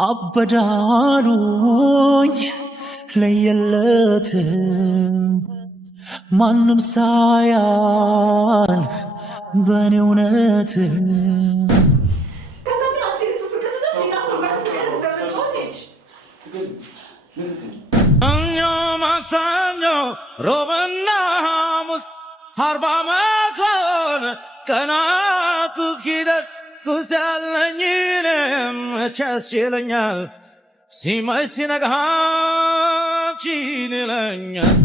አበዳሉኝ ለየለት ማንም ሳያልፍ በኔ እውነት ሮብና ሐሙስ 40 ዓመት ሆነ ቀናቱ ሂደት ሱስ ያለኝ እኔም ያስችለኛል ሲመሽ ሲነጋ አንቺን ይለኛል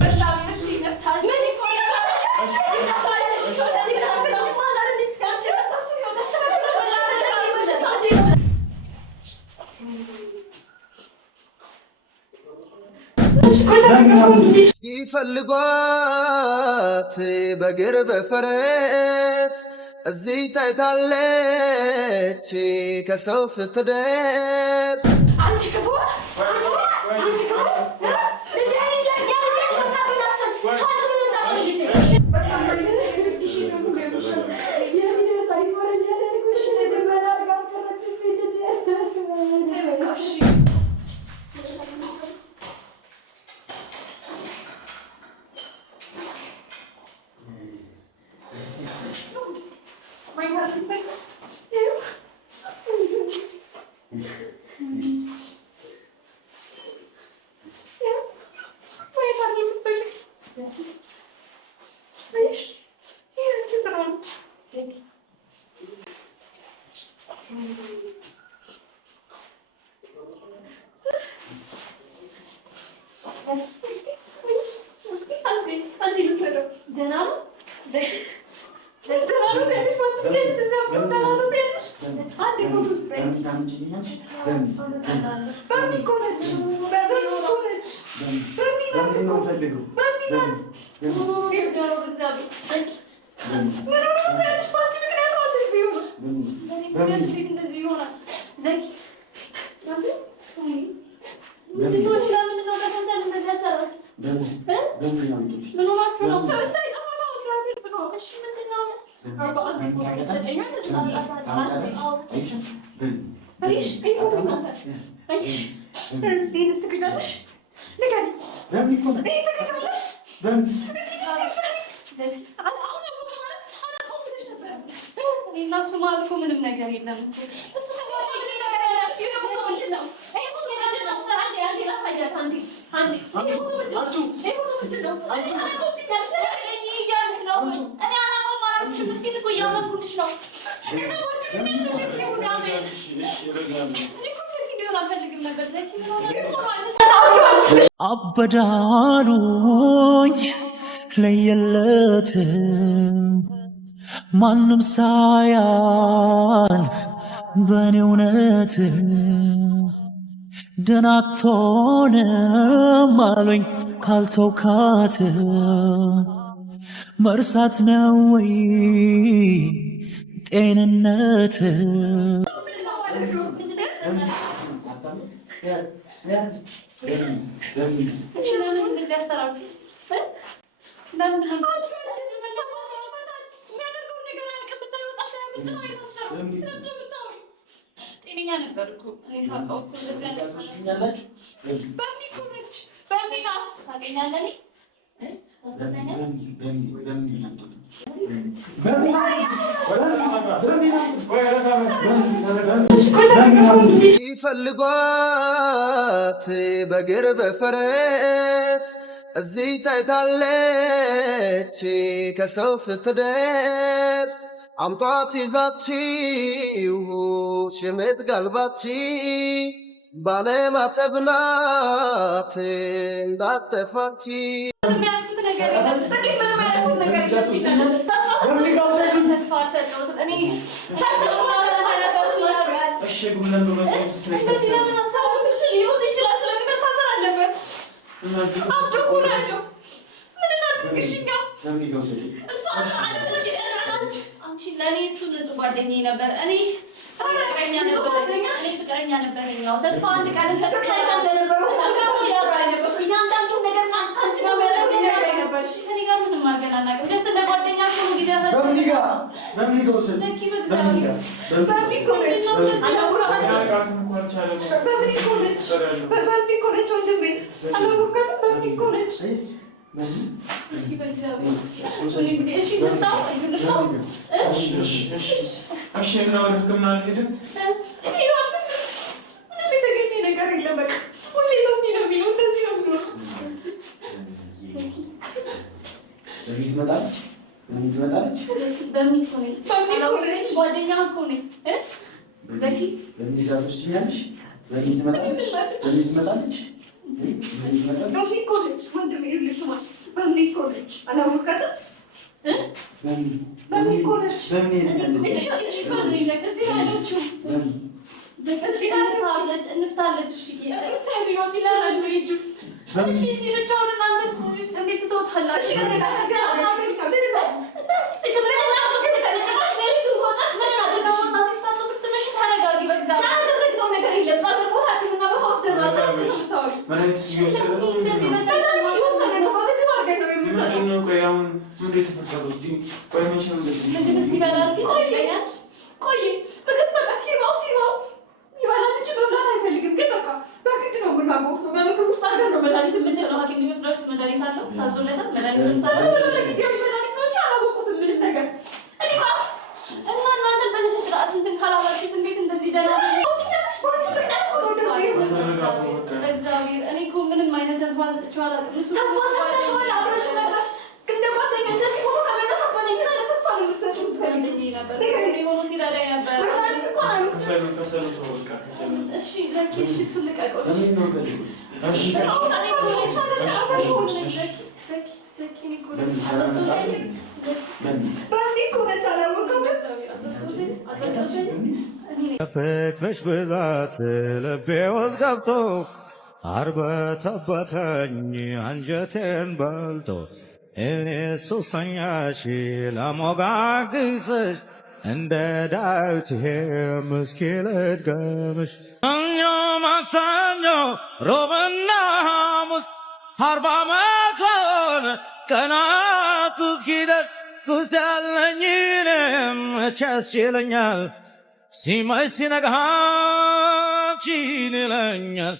ሲፈልጓት በግር በፈረስ እዚህ ታይታለች ከሰው ስትደርስ ምንም ነገር የለም እሱ አበዳሉኝ ለየለት ማንም ሳያልፍ በኔ እውነት ደህና አትሆንም አሉኝ ካልተውካት መርሳት ነው ወይ ጤንነት ጤነኛ ነበርኩ እኔ ሳውቀው እኮ እንደዚህ አይነት ታገኛላችሁ በሚኮረች በሚናት ታገኛለህ ሲፈልጓት በግር በፈረስ እዚህ ታይታለች ከሰው ስትደርስ አምጧት ይዛችው ሽምጥ ጋልባች ባለማተብ ናት እንዳጠፋች ለኔ እሱ ንጹህ ጓደኛዬ ነበር። እኔ ፍቅረኛ ነበረኛው ተስፋ አንድ ቀን ሰጥተኛ እንደነበረው ታውቃለህ። ያባይ ነበር እያንዳንዱ ነገር ካንቺ ነው ያደረገኝ ነበር። እሺ ከኔ ጋር ምንም አድርገን አናውቅም። ደስ እንደ ጓደኛ ነው ጊዜ ያሳለፈ በምን ጋር ወሰደ ዘኪ በእግዚአብሔር በምን ኮነች ወንድሜ አላወቃትም። በምን ኮነች ፍቅርሽ ብዛት ልቤ ውስጥ ገብቶ አርበተበተኝ አንጀቴን በልቶ እኔ ሱሰኛሽ ለሞጋግስሽ እንደ ዳዊት ምስኪን ልድገምሽ ሰኞ ማክሰኞ ሮብና ሐሙስ 40 ዓመት ሆነ ቀናቱ እስኪደርስ ሱስ ያለኝ እኔም መቼ ያስችለኛል ሲመሽ ሲነጋ አንቺን ይለኛል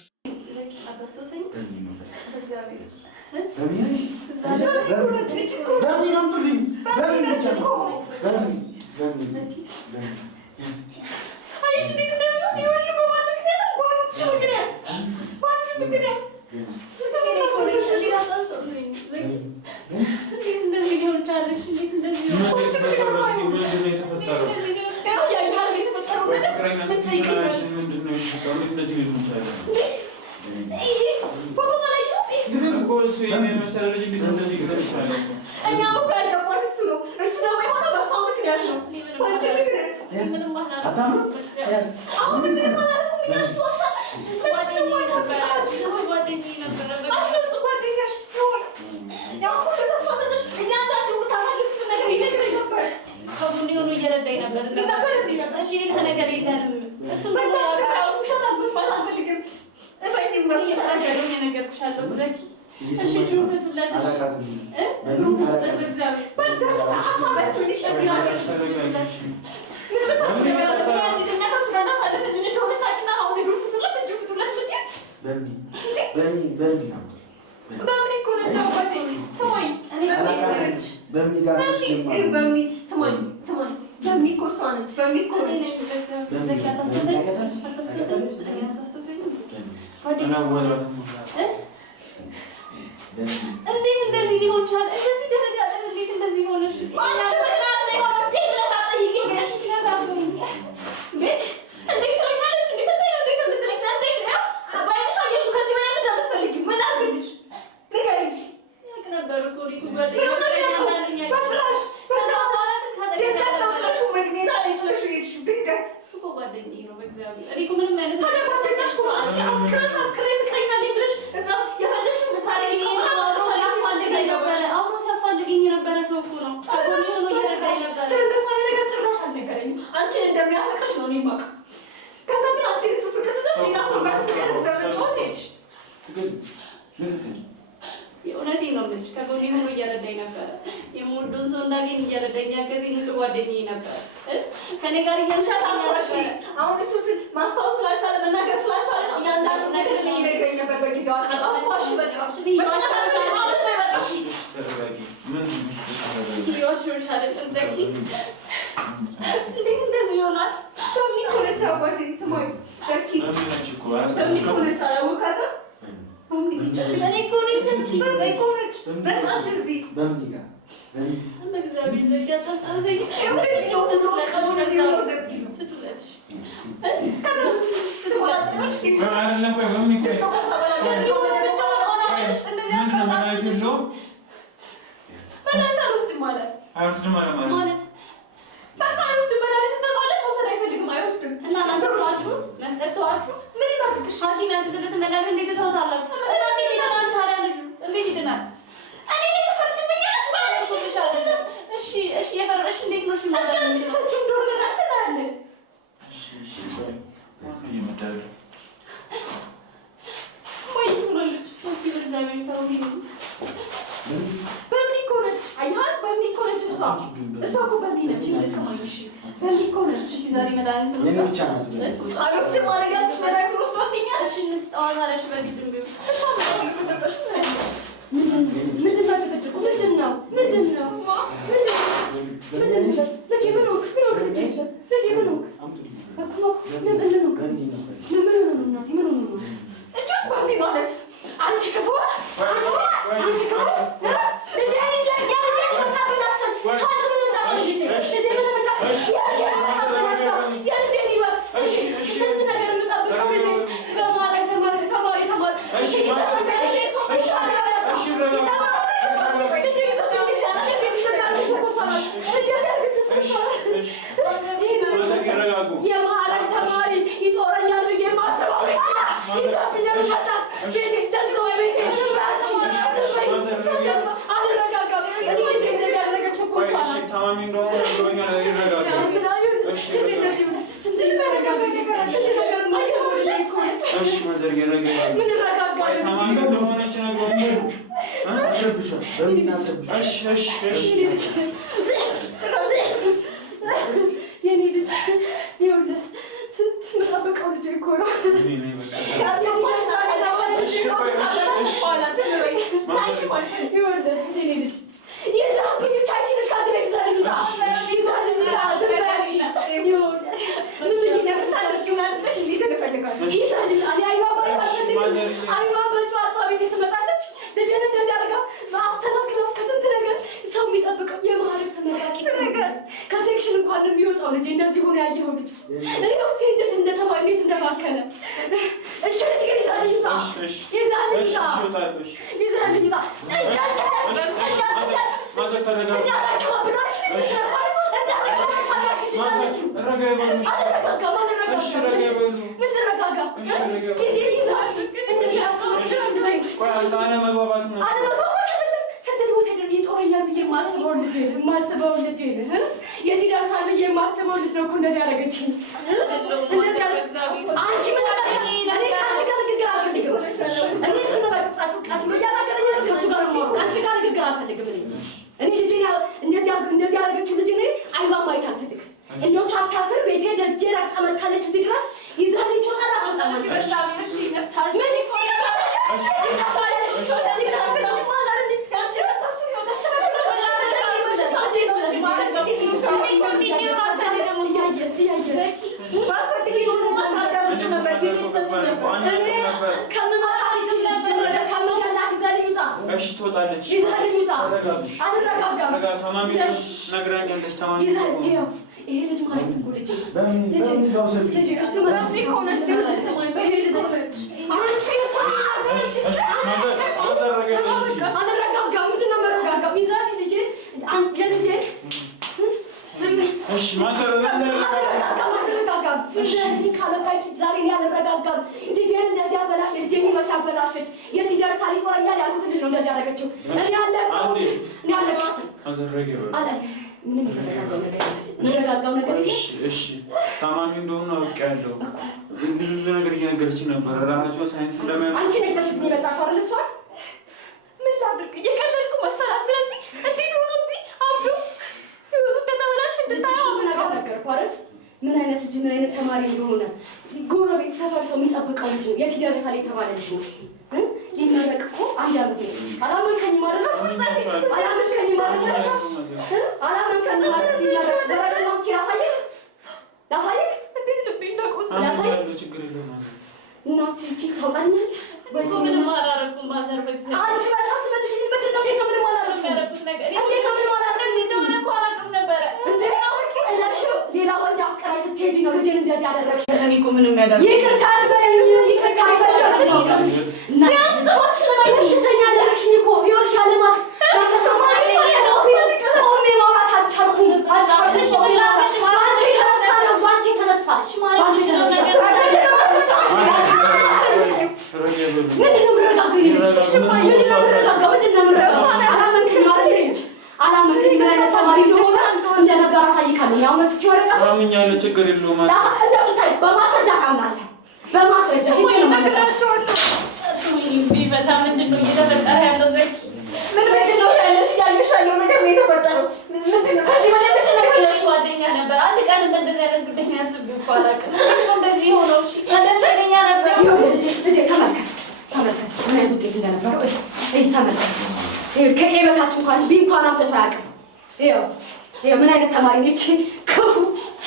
ነው የምልሽ። ከጎኔ ሆኖ እየረዳኝ ነበረ። የምወደውን ሰው እንዳገኝ እየረዳኝ ያገዘኝ ንጹህ ጓደኛዬ ነበረ። ከኔ ጋር እያልሻለኝ ነበረ። አሁን እሱ ማስታወስ ስላልቻለ መናገር ስላልቻለ ነው እያንዳንዱ ነገር ሊነግረኝ ነበር በጊዜው። አቋሽ በቃ ይወሽውሽ አይደለም ዘኪ። እንዴት እንደዚህ ይሆናል? በምን ይኮነች አባቴ ስማኝ ዘኪ በምን ይኮነች አላወቃትም። እኔ እኮ ነኝ ዘኪ። በምን ይኮነች መጣች እዚህ በምን ይጋ በእግዚአብሔር ዘኪ አታስታውሰኝ። ሐኪም ያዘዘለትን መድኃኒት እንዴት ትተውታላችሁ? እንዴት ይድናል? እሺ የፈረሽ እንዴት ነው? በምን ይኮነች አያት በምን ይኮነች እሷ እኮ በምን ነች ሰማኝ። እሺ በምን ይኮነች? እሺ ዛሬ መድኃኒት ነው የኔ ብቻ ናት። አልወስድም ማለት ያልኩሽ መድኃኒት ወስዶትኛል። እሺ እንስጠዋ ታዲያ። እሺ በግድም ቢሆን እሺ ማለት ተሰጠሽ ምንድን ነው ጭቅጭቁ? ምንድን ነው ልጄ ምን ሆንክ? ልጄ ምን ሆንክ? እኮ ምን ሆንክ? ምን ሆነ ነው እናቴ? ምን ሆነ ነው? እጁት ባንዲ ማለት አንቺ ክፉ አንቺ ክፉ ልጄ የማዕረግ ተማሪ ይጦረኛል ብዬ ማስበው የኔ ልጅ ይኸውልህ ስንት የምጠብቀው ልጅ እኮ ነው። ከሴክሽን እንኳን የሚወጣው ልጅ እንደዚህ ሆኖ ያየኸው ልጅ እኔ ውስጤ እንዴት እንደተባለ እንዴት እንደባከነ እሺ ልጅ ግን የማስበው ልጅ የት ይደርሳል ብዬ የማስበው ልጅ ነው እኮ እንደዚህ ያደረገችኝ። አንቺ ምን አደረግሽ? እኔ ከአንቺ ጋር ንግግር አልፈልግም። እኔ ስመበቅጻት ቀስ ብያላቸለኛ ከእሱ ጋር ነው ከአንቺ ጋር ንግግር አልፈልግም። እኔ ልጅ እንደዚህ ያደረገችው ልጅ አይኗን ማየት አልፈልግም። እንደው ሳታፍር ቤቴ ደጄ ረግጣ መታለች እዚህ ድረስ ይዛልኝ ትወጣላ ይሄ ልጅ ማለት እኮ ልጅ የት ይደርሳል ይጦረኛል ያልኩት ልጅ ነው እንደዚህ ያደረገችው። እኔ አለቃትም ምንም የተረጋጋው ነገር እሺ ታማሚ እንደሆነ አውቄያለሁ። ብዙ ነገር እየነገረችኝ ነበር። ራሳቸው ሳይንስ እንደማያውቁ አንቺ ነሽ ተሽብኝ የመጣሽው አይደል? እሷ ምን ላድርግ ልጅ ምን አይነት ተማሪ እንደሆነ ጎረቤት ሰፈር ሰው የሚጠብቀው ልጅ ነው። የት ይደርሳል የተባለ ልጅ ነው። ሊመረቅ እኮ አንድ ዓመት ነው። አላመንከኝም አይደል? አላመንከኝም አይደል? አላመንከኝም አይደል? ሊመረቅ ደረጃ ነው። ላሳይክ እንዴት ልቤ እንደቆሰ ላሳይክ ችግር የለውም ማለት እና ሲቺ ታውቃኛለህ ወይ? ምንም አላረኩም ማዘር በእግዚአብሔር አንቺ በጣም ትመልሽ ምንድን ነው? እንዴት ነው ምንም አላረኩም ያረኩት ነገር እንዴት ነው ምንም አላረኩም እንደሆነ እኮ አላውቅም ነበረ እንዴ አውቄ እላሽው ሌላ ወንድ አፍቀራሽ ስትሄጂ ነው ልጄን እንደዚህ ያደረግሽ። እኔ እኮ ምንም ያደረኩት ይቅርታ አትበይኝ፣ ይቅርታ አትበይኝ እና ቢያንስ ተዋትሽ ለማይነሽ ተኛለሽ እኮ ይወርሻል ማክስ ተከሰማኝ ቆሜ ማውራት አልቻልኩም። አንቺ ተነሳሽ ማለት ነው ነገር ምንድን ነው የምረጋጋው? አላመንከኝም ምን አይነት ተማሪ እንደሆነ እንደነበር አሳይካለሁ። ያው መጥቼ ወረቀት አምኛለሁ። ችግር የለውም እንዳስታይ በማስረጃ ካምናለህ በማስረጃ ሂጅ ነው ማለታቸው ቢፈታ ምንድን ነው እየተፈጠረ ያለው? ዘኪ ምንድን ነው ያለሽ? ያለሽ ያለው ነገር ነው የተፈጠረው። ምንድን ነው ከዚህ በላይ ምንድን ነው ያለሽ? ጓደኛ ነበር አንድ ቀን እንደዚህ አይነት ጉዳይ ያስብ ይባላል። እንደዚህ ሆኖ እሺ ጓደኛ ነበር። ይኸው ልጅ ተመልከት ምን አይነት ውጤት እንደነበረው እይ ተመልከት። ከኤ በታች እንኳን ቢ እንኳን አምጥቶ አያውቅም። ይኸው ምን አይነት ተማሪ ነች? ክፉ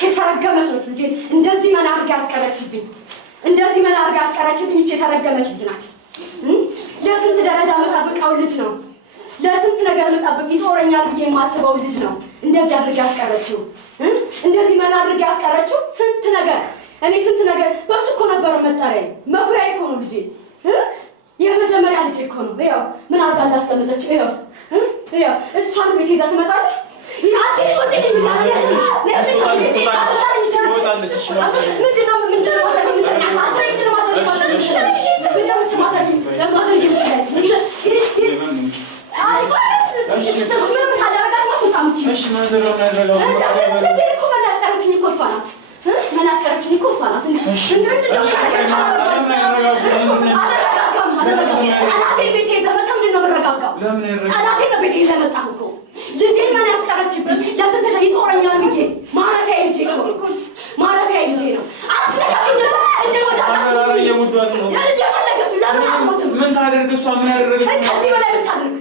የተረገመች ነች። ልጄ እንደዚህ መና አድርጋ ያስቀረችብኝ ይህች የተረገመች ልጅ ናት። ለስንት ደረጃ መጠብቀው ልጅ ነው። ለስንት ነገር መጠብቅ ይጦረኛል ብዬ የማስበው ልጅ ነው እንደዚህ አድርጋ ያስቀረችው። እንደዚህ መና አድርጋ ያስቀረችው ስንት ነገር በሱ እኮ ነበር መጠሪያ መኩሪያ እኮ ነው ልጄ። የመጀመሪያ ልጅ እኮ ነው። ይኸው ምን አድርጋ እንዳስቀመጠችው ይኸው እሷን ቤት ይዛ ትመጣለች። ጠላቴ ነው ቤቴ ይዘህ መጣህ እኮ ልጄን ማን ያስቀረችብኝ? ለስንት ላይ ይጦረኛል ብዬ ማረፊያ ልጄ ነው። ምን ታደርግ እሷ? ምን ያደረገች? ከዚህ በላይ ብታደርግ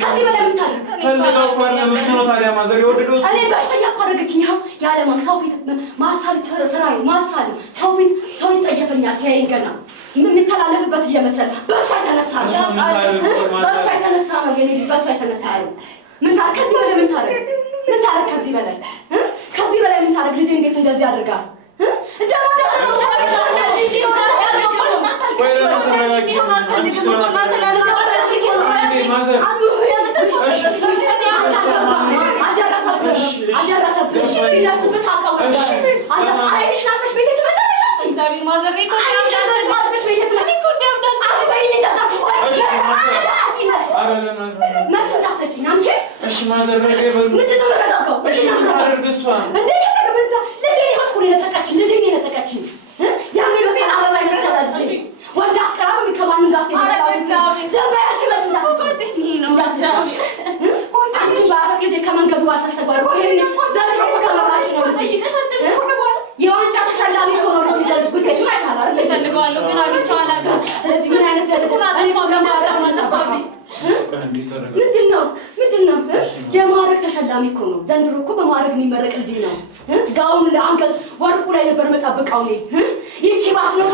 ከዚህ በላይ ብታደርግ ፈልገው እኮ አይደለም እሱ ነው ታዲያ ማዘር የወደደው እሱ። እኔ በሽተኛ እኮ አደረገችኝ። ይኸው ያለማን ሰው ፊት ማሳል ስራዬ ማሳል ሰው ፊት ሰው ይጠየፈኛል ሲያየኝ ገና የሚተላለፍበት እየመሰለ በእሷ የተነሳ ነው የኔ ልጅ በእሷ የተነሳ ነው። ምን ታደርግ ከዚህ በላይ ምን ታደርግ ከዚህ በላይ ምን ታደርግ? ልጄ እንዴት እንደዚህ አድርጋ ምንድነው የማዕረግ ተሸላሚ እኮ ነው። ዘንድሮ እኮ በማዕረግ የሚመረቅ ልጅ ነው። ጋውን ለአንገት ወርቁ ላይ ነበር መጣበቃው ነው። ይቺ ባስ ነው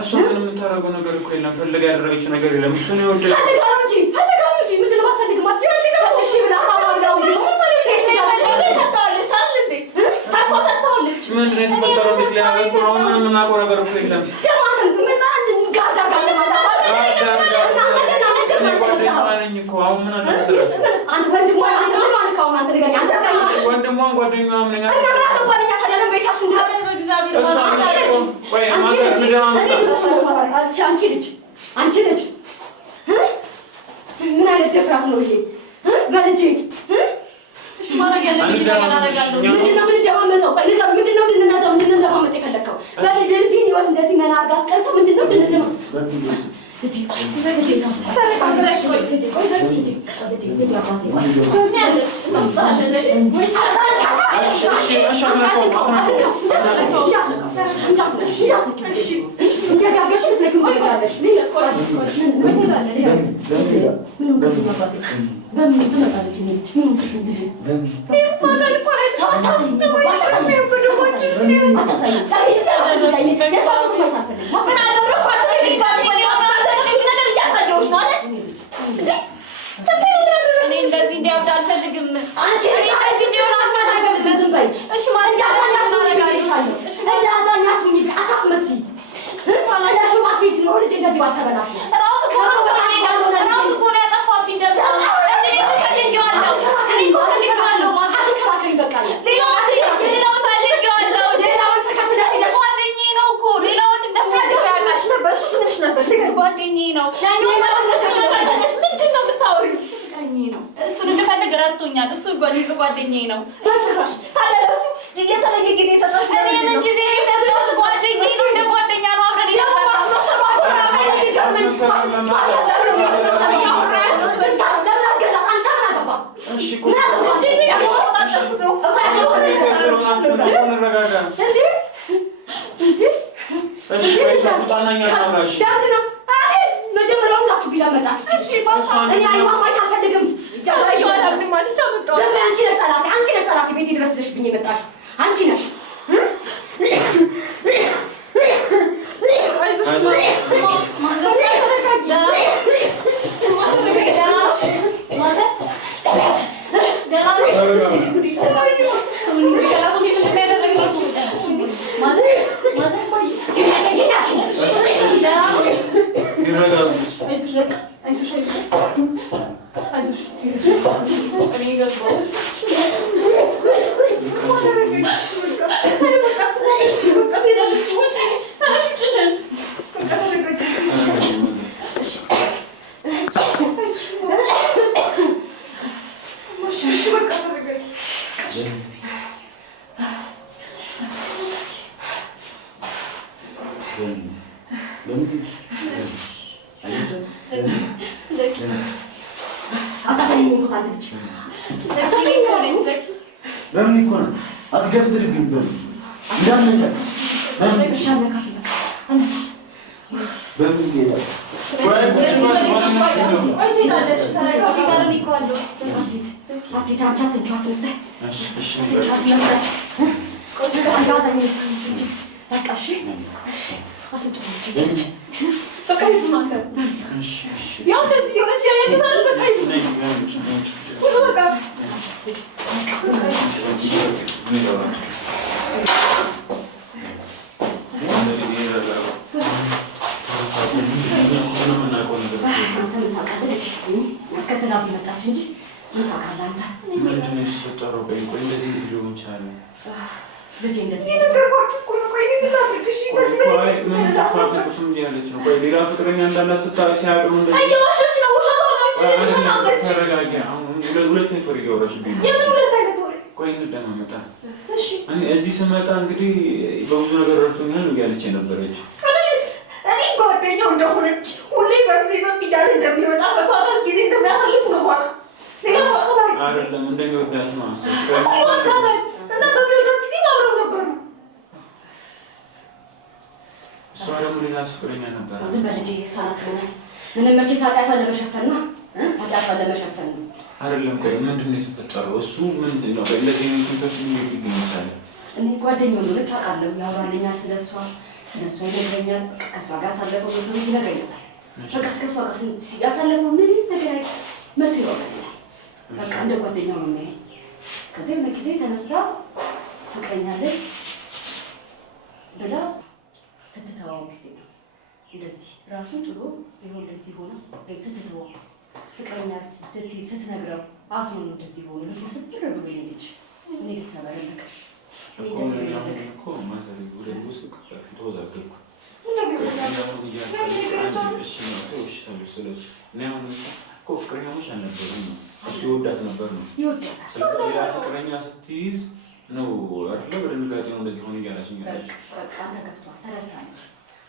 እሷ ምንም የምታደርገው ነገር እኮ የለም። ፈልጋ ያደረገችው ነገር የለም። እሱ ነው የወደደው። ፈልጋለሁ እንጂ ምንድነው ባትፈልግም እሺ ብላ አባባላው ምንድነው የተፈጠረው? ልጅ ሊያደርግ ነው ምንም የምናውቀው ነገር እኮ የለም። ወንድሟን ጓደኛዋ ምን አንቺ ልጅ ምን አይነት ድፍረት ነው ይሄ? በልጄ ማረግ ያለብኝ ነገር አደርጋለሁ። ምንድነው የምንደማመጠው? ቆይ ንገር፣ ምንድነው እንድንደማመጥ የፈለከው? በልጄ ህይወት እንደዚህ መና አድርጋ አስቀርተው ምንድነው እንድንደማመጥ?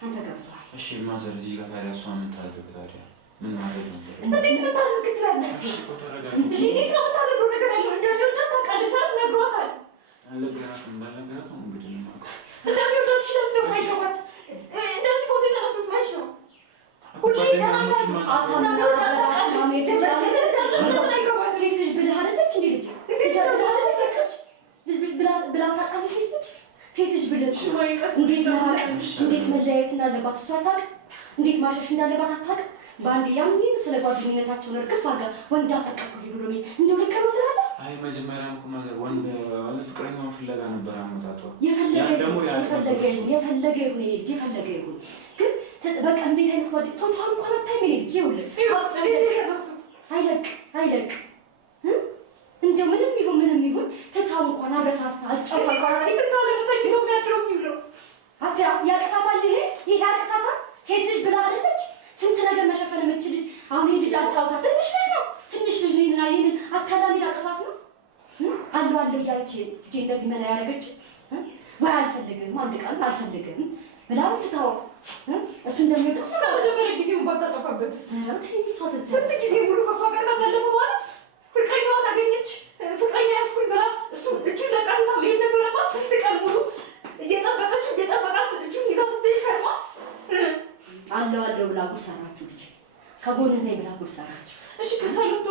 አንተ ገብቶሃል። እሺ ማዘር እዚህ ጋር ታዲያ እሷ ምን ታደርግ ታዲያ? ምን ማለት ነው? እንዴት ምን ታደርግ ትላለህ? እሺ እኮ ተረጋጊ። እንዴት ነው የምታደርገው ነገር ያለው? እንደሚወዳት ታውቃለች አይደል? ነግሯታል። አልነገራትም። እንዳልነገራት ነው እንግዲህ የማውቀው። እንደሚወዳት ሽለት ነው የማይገባት። እንደዚህ ፎቶ የተነሱት መች ነው? ሁሌ ይገናኛሉ። እንደሚወዳት ታውቃለች። ሴት ልጅ ብልህ አይደለች እንዴ? ልጅ ብልህ አይደለች? ሰከች ብላ ታውቃለች ሴት ልጅ? ሴት ልጅ ብልህ እንዴት መራቅ እንዴት መለያየት እንዳለባት እሷ አታውቅም? እንዴት ማሸሽ እንዳለባት አታውቅም? በአንድ ያምን ስለ ጓደኝነታቸውን እርግፍ አድርጋ ወንድ አፈቀርኩኝ ብሎ እንደው ልክ ነው ትላለህ? አይ መጀመሪያም እኮ ማዘር ወንድ ፍቅረኛውን ፍለጋ ነበር አመጣጧ። የፈለገ ይሁን ግን በቃ እንዴት አይነት ጓደኛ ፎቶዋን እንኳን አታይም። ልጅ ይኸውልህ አይለቅ እንደው ምንም ይሁን ትታው እንኳን አረሳስታ አጫውታ ያቅታታል። ይሄ ያቅታታል። ሴት ልጅ ብላ አይደለች ስንት ነገር መሸፈን የምትችል ልጅ አሁን ይሄ ልጅ አጫውታ ትንሽ ልጅ ነውና ይሄንን አካዳሚ ያቅታት ነው አለው እያለች ልጄ እንደዚህ መና ያደረገች ወይ አልፈልግም አንድ ቀን አልፈልግም ብላ ትታው እሱ እንደሚወጣው ከመጀመሪያ ጊዜውን ባታጠፋበት ስንት ጊዜ ሙሉ ከእሷ ጋር ባሳለፈ በኋላ ፍቅረኛዋን አገኘች። ፍቅረኛ ያስኩኝ ብላ እሱ እጁን ለቃትታ መሄድ ነበረባት። ስንት ቀን ሙሉ እየጠበቃት እጁን ይዛ ስትሄድ ከርማ አለው ብላ ጉድ ሰራችሁ። ልጄ ከጎንህ ነኝ ብላ ጉድ ሰራችሁ። እሺ ከሰሉቶ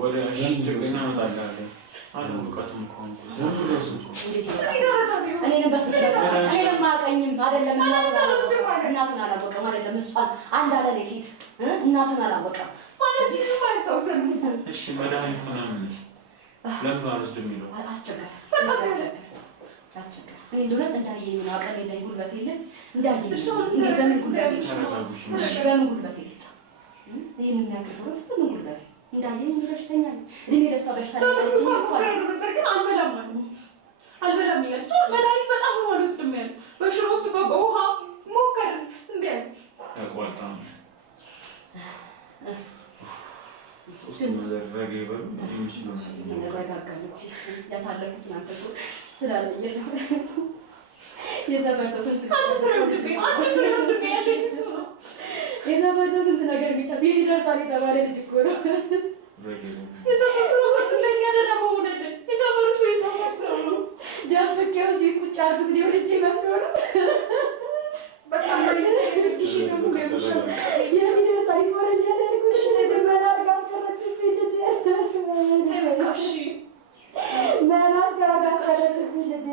ወደ ችግር እናመጣለን። አለውቃቱም ከሆንኩ እኔንም በስንት እኔንም አያውቀኝም አይደለም። እናቱን አላወቀም አይደለም። እሷን አንድ አለ ሴት እናቱን አላወቀም ማለት ነው። አይሳውሰን እሺ መድኃኒት ምናምን ለምን አልወስድም የሚለው አስቸጋሪ እኔ እንደሆነ እንዳየኝ ነው። አቀሌ ላይ ጉልበት የለ እንዳየኝ እንግዲህ በምን ጉልበት ይስታ ይህን የሚያከብረው በምን ጉልበት እንዳየኝ በሽተኛ እድሜ ለእሷ በሽታ ነበር። ግን አልበላም ይላል። መድኃኒት በጣም ነው አልወስድም ያለ በሽሮፕ በውሃ ሞከር እምቢ አለ። ያቋርጣ ሶስት መደረገ ይበሉ የሚችለው ነው ረጋጋለች። ያሳለፉት ናንተ ስላለየ ነው የዘበርሰው ስንት ስንት ነገር ቢታ ይደርሳል የተባለ ልጅ እኮ ነው። ደብቄው እዚህ ቁጭ አድርጉት ሊሆንቼ መስሎ ነው። በጣም የሚደርሳል ይሆነኛል ያልኩሽ መጀመሪያ አድርጋ አስቀረችብኝ ልጄ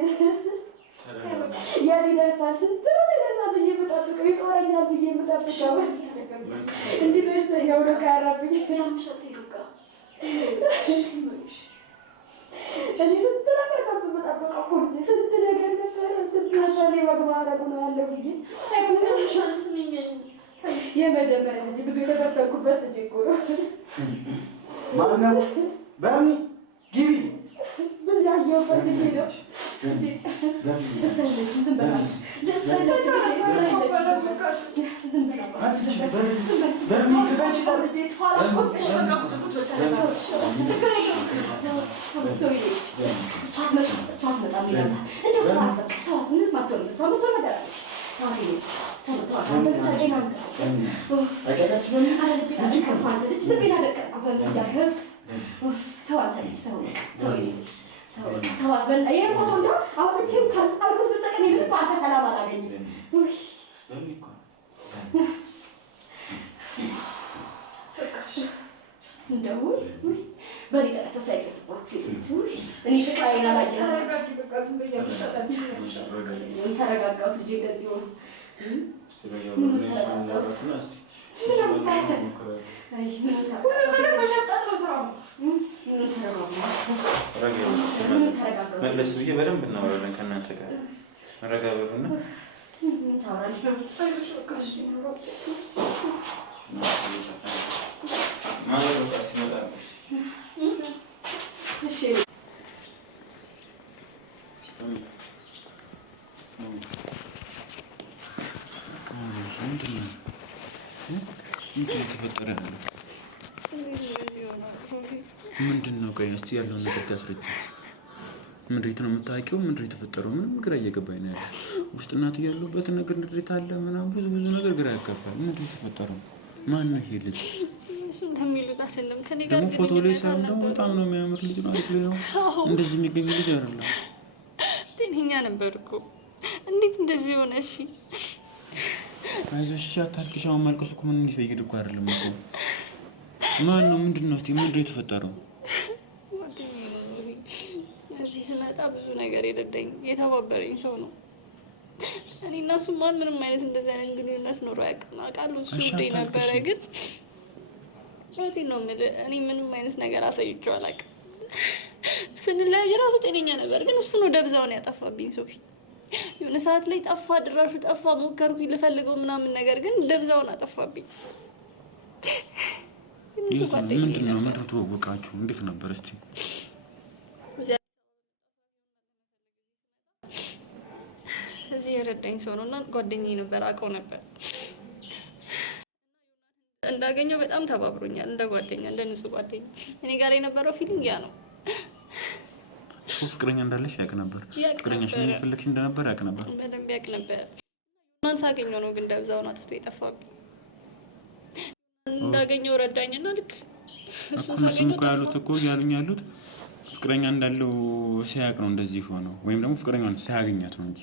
የት ይደርሳል ስንት ይደርሳል ብዬ የምጠብቀው ይጦረኛል ብዬ የምጠብቀው እንዲህ በሽተኛ ሆኖ ቀረብኝ። እኔ ስንት ነገር ከሱ የምጠብቀው እኮ እንጂ ስንት ነገር ነበረ። ስንት ነበር መግባረቡ ነው ያለው ብዬ የመጀመሪያ ልጅ ብዙ የተፈተንኩበት ልጅ እኮ ነው። ማነው በሚ ግቢ ብዙ ያየሁበት ልጅ ነው። ተዋት በል ይሄን ፎቶ እንደው አውጥቼም ካልጣልኩት በስተቀር ምንም በአንተ ሰላም አላገኝም። እንደው በኔ ደረሰ ሳይደርስባችሁ እኔ ስቃዬን አላየሁም። ተረጋጋሁት ልጄ እንደዚህ ሆኖ መለስ ብዬ በደንብ እናወራለን ከእናንተ ጋር መረጋበሩና ምንድን ነው? ቆይ እስኪ ያለውን ነገር ታስረጅ። ምንድነው የምታውቂው? ምንድነው የተፈጠረው? ምንም ግራ እየገባኝ ነው ያለው። ውስጥ እናት ያሉበት ነገር እንዴት አለ ምናምን ብዙ ነገር ግራ ያጋባል። ምንድነው የተፈጠረው? ማን ነው ይሄ ልጅ? እሱ እንደሚሉት አይደለም። ከኔ ጋር ግን ፎቶ ላይ ሳይሆን በጣም ነው የሚያምር ልጅ ነው አይደል? እንደዚህ የሚገኝ ልጅ አይደለም። ጤነኛ ነበር እኮ። እንዴት እንደዚህ ሆነ? እሺ አይዞሽ፣ አታልቅሽ። አሁን ማልቀስ እኮ ምንም ሊፈይድ እኮ አይደለም እኮ። ማን ነው? ምንድነው? እስቲ ምንድነው የተፈጠረው? እዚህ ስመጣ ብዙ ነገር የረዳኝ የተባበረኝ ሰው ነው። እኔ እና እሱ ምንም አይነት እንደዚህ አይነት ግንኙነት ኖሮ አያውቅም። አውቃለሁ እሱ ወደኝ ነበረ፣ ግን እውነቴን ነው የምልህ እኔ ምንም አይነት ነገር አሳይቼው አላውቅም። ስንለያይ ራሱ ጤነኛ ነበር፣ ግን እሱ ነው ደብዛውን ያጠፋብኝ። ሶፊ የሆነ ሰዓት ላይ ጠፋ፣ ድራሹ ጠፋ። ሞከርኩኝ ልፈልገው ምናምን ነገር፣ ግን ደብዛውን አጠፋብኝ። ምንድነው ተዋወቃችሁ? እንዴት ነበር እስቲ? እዚህ የረዳኝ ሰው ነው እና ጓደኛዬ ነበር፣ አውቀው ነበር። እንዳገኘው በጣም ተባብሮኛል፣ እንደ ጓደኛ፣ እንደ ንጹህ ጓደኛ። እኔ ጋር የነበረው ፊሊንግ ያ ነው። ፍቅረኛ እንዳለሽ ያውቅ ነበር? ፍቅረኛሽ ምን ይፈልግሽ እንደነበር ያውቅ ነበር? በደንብ ያውቅ ነበር። ማን ሳገኘው ነው ግን ደብዛውን አጥፍቶ የጠፋብኝ። እንዳገኘው ረዳኝና ልክ እሱን ሳገኘው እኮ ያሉት እኮ ያሉት ፍቅረኛ እንዳለው ሲያውቅ ነው እንደዚህ ሆነው፣ ወይም ደግሞ ፍቅረኛውን ሲያገኛት ነው እንጂ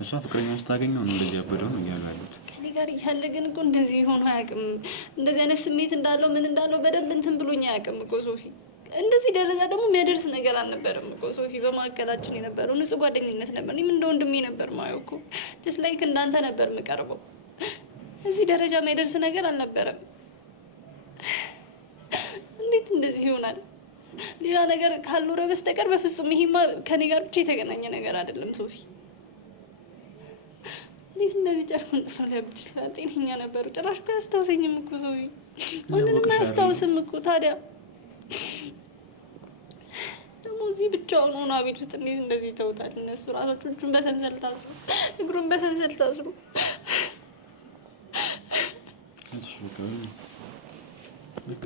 እሷ ፍቅረኛውን ስታገኘው ነው እንደዚህ ያበደው ነው እያሉ ያሉት። ከኔ ጋር እያለ ግን እኮ እንደዚህ ሆኖ አያውቅም። እንደዚህ አይነት ስሜት እንዳለው ምን እንዳለው በደንብ እንትን ብሎኝ አያውቅም እኮ ሶፊ። እንደዚህ ደረጃ ደግሞ የሚያደርስ ነገር አልነበረም እኮ ሶፊ። በመካከላችን የነበረው ንጹህ ጓደኝነት ነበር። እኔም እንደ ወንድሜ ነበር ማየው እኮ። ጀስት ላይክ እንዳንተ ነበር የምቀርበው። እዚህ ደረጃ የሚያደርስ ነገር አልነበረም። እንዴት እንደዚህ ይሆናል? ሌላ ነገር ካልኖረ በስተቀር በፍጹም ይሄማ ከኔ ጋር ብቻ የተገናኘ ነገር አይደለም ሶፊ። እንዴት እንደዚህ ጨርቁን ጥሎ ሊያብድ ይችላል? ጤነኛ ነበሩ። ጭራሽ እኮ አያስታውሰኝም እኮ ሶፊ። ማንንም አያስታውስም እኮ። ታዲያ ደግሞ እዚህ ብቻውን ሆኖ ቤት ውስጥ እንዴት እንደዚህ ተውታል? እነሱ ራሳቸው እጁን በሰንሰለት ታስሩ፣ እግሩን በሰንሰለት ታስሩ።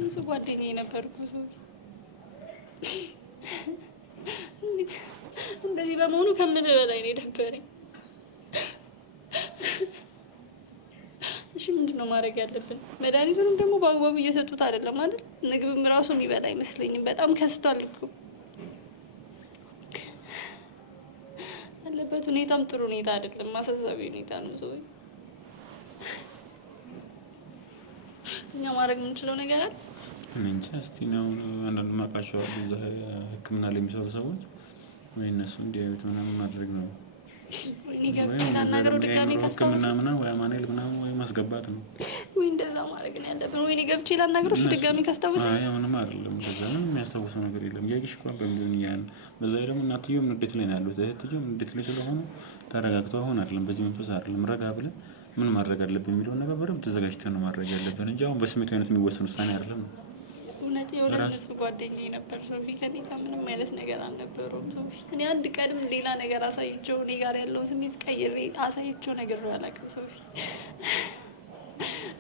እሱ ጓደኛዬ ነበር እኮ ሶፊ። እንደዚህ በመሆኑ ከምልህ በላይ ነው የደበረኝ። እሺ ምንድነው ማድረግ ያለብን? መድኃኒቱንም ደግሞ በአግባቡ እየሰጡት አይደለም አይደል? ምግብም ራሱ የሚበላ አይመስለኝም። በጣም ከስቷል እኮ። ያለበት ሁኔታም ጥሩ ሁኔታ አይደለም፣ አሳሳቢ ሁኔታ ነው። ዞይ እኛ ማድረግ የምንችለው ነገር አለ? እንጃ። እስቲ ነው አንዳንድ ማቃቸው አሉ ሕክምና ላይ የሚሰሩ ሰዎች ወይ እነሱ እንዲያዩት ምናምን ማድረግ ነው። ወይኔ ገብቼ ላናግረው ድጋሜ ካስታወሰ ምናምን ወይ አማኑኤል ምናምን ወይ ማስገባት ነው ወይ እንደዛ ማድረግ ነው ያለብን። ወይኔ ገብቼ ላናግረው እሱ ድጋሜ ካስታወሰ። አይ ምንም አይደለም፣ እንደዛ ምንም የሚያስታውሰው ነገር የለም። ያቂሽ እኮ በሚሊዮን ያን በዛ ላይ ደግሞ እናትየው ንዴት ላይ ነው ያሉት። እህትየው ንዴት ላይ ስለሆኑ ተረጋግተው አሁን አይደለም በዚህ መንፈስ አይደለም ረጋ ብለን ምን ማድረግ አለብን የሚለውን ነገር በደምብ ተዘጋጅተን ነው ማድረግ ያለብን እንጂ አሁን በስሜት አይነት የሚወሰን ውሳኔ አይደለም። እውነት የሁለት ንጹህ ጓደኛዬ ነበር ሶፊ። ከኔ ጋር ምንም አይነት ነገር አልነበረውም ሶፊ። እኔ አንድ ቀንም ሌላ ነገር አሳይቼው እኔ ጋር ያለው ስሜት ቀይሬ አሳይቼው ነገር አላውቅም ሶፊ።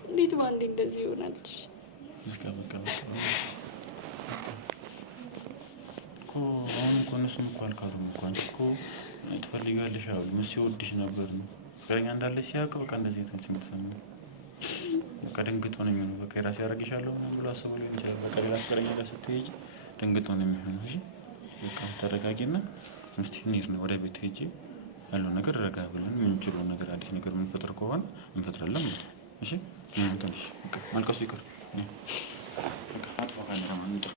እንዴት ባንዴ እንደዚህ ይሆናል? በቃ እኮ አሁን እኮ እነሱም እኮ አልካዱም እኮ። አንቺ እኮ ትፈልጊያለሽ አሉ ምስ ሲወድሽ ነበር ነው ፍቅረኛ እንዳለሽ ሲያውቅ በቃ እንደዚህ አይነት ስሜት ተሰማኝ። በቃ ደንግጦ ነው የሚሆነው። በቃ የራሴ ያደርግሻለሁ ብሎ አስቦ ሊሆን ይችላል። በቃ ሌላ ፍቅረኛ ጋር ስትሄጂ ደንግጦ ነው የሚሆነው። እሺ በቃ ተረጋጊና እስቲ እንሂድ ነው ወደ ቤት ሄጄ ያለው ነገር ረጋ ብለን የምንችለው ነገር አዲስ ነገር የምንፈጥር ከሆነ እንፈጥራለን ማለት ነው። እሺ ትንሽ በቃ ማልቀሱ ይቀር። በቃ አጥፋ ካሜራ